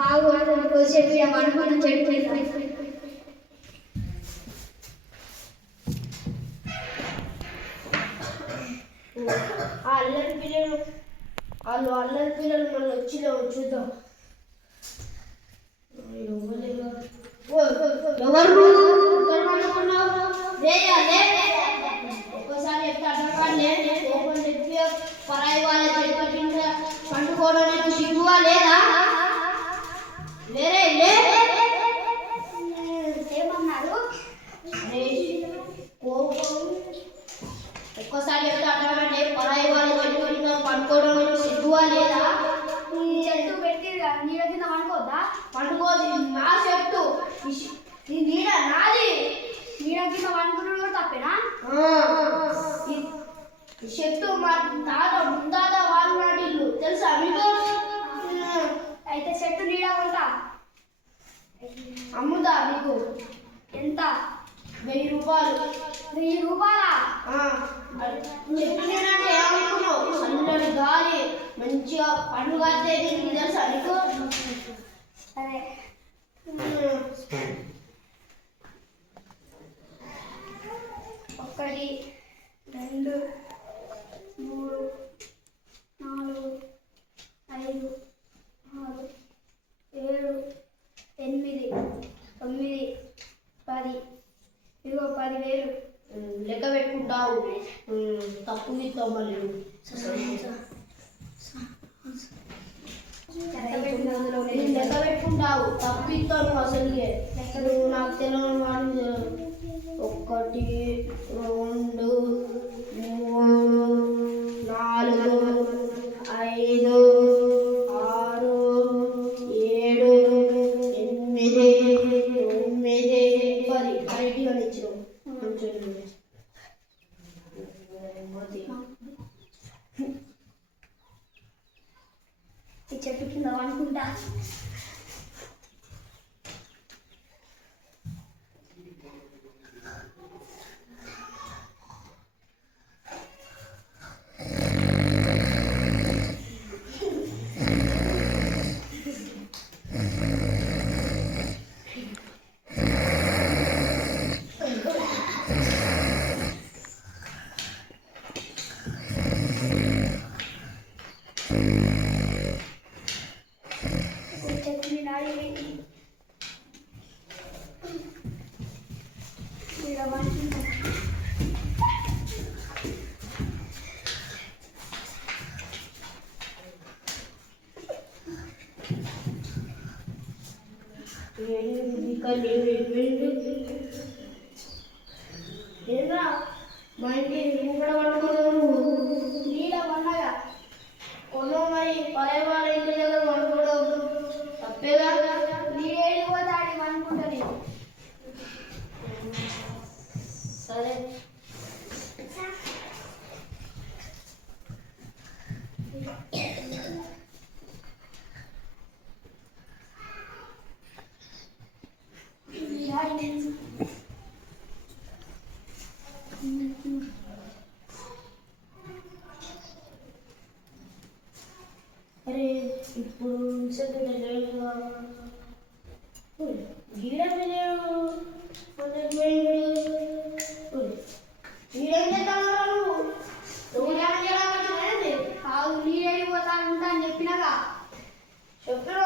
బాగా కోసేపు అనుకున్న చెట్టు అల్లరి పిల్లలు అల్లరి పిల్లలు మళ్ళీ వచ్చిలో చూద్దాం. ఎవరు ఒక్కసారి చెప్తే అర్థం చెప్పి పరాయి వాళ్ళ చెట్టు కింద పండుకోవడానికి సిగ్గుగా లేదా? వేరే ఏమన్నారు? ఒక్కసారి చెప్తే అర్థమంటే పరాయి వాళ్ళ చెట్టు కింద పండుకోవడానికి సిగ్గుగా లేదా? చెట్టు పెట్టి నీడ కింద పండుకోద్దా? పండుకోదు, నా చెట్టు, నీ నీడ నాది. నీడ కింద పండుకున్నాడు కూడా తప్పేనా? చెట్టు మా తాత ముందాత వాళ్ళు నాటిల్లు తెలుసా మీకు? అయితే చెట్టు నీడ కొంటా, అమ్ముతా నీకు. ఎంత? 1000 రూపాయలు. 1000 రూపాయలా? చెట్టు నీడంటే ఏమనుకున్నావు? చల్లటి గాలి, మంచిగా పండు కాస్తే నీకు తెలుసా నీకు? సరే. 1 2 3 4 5 6 7 8 9 10. ఇదిగో 10,000 లెక్క పెట్టుకుంటావు. తప్పు ఇస్తావు మళ్ళీ. లెక్క పెట్టుకుంటావు, తప్పు ఇస్తాను అసలుకే. నువ్వు నాకు తెలియని వాడు. 1 2 3 4 5 6 7 8 9 10. కరెక్ట్గా ఇచ్చినావు. ఈ చెట్టు కింద అనుకుంటా. ఏదా మా ఇంటి ఇక్కడ పడుకున్నావు నీళ్ళ పండగ కొను మరి పదేవాళ్ళ ఇంటి దగ్గర పడుకోవడం తప్పేగా. నీడేళ్ళు పోతే ఆడి అనుకుంటా నేను. సరే అరే ఇప్పుడు గీడ లేడు నీడైపోతా ఉంటా అని చెప్పినాగా. చెప్పిన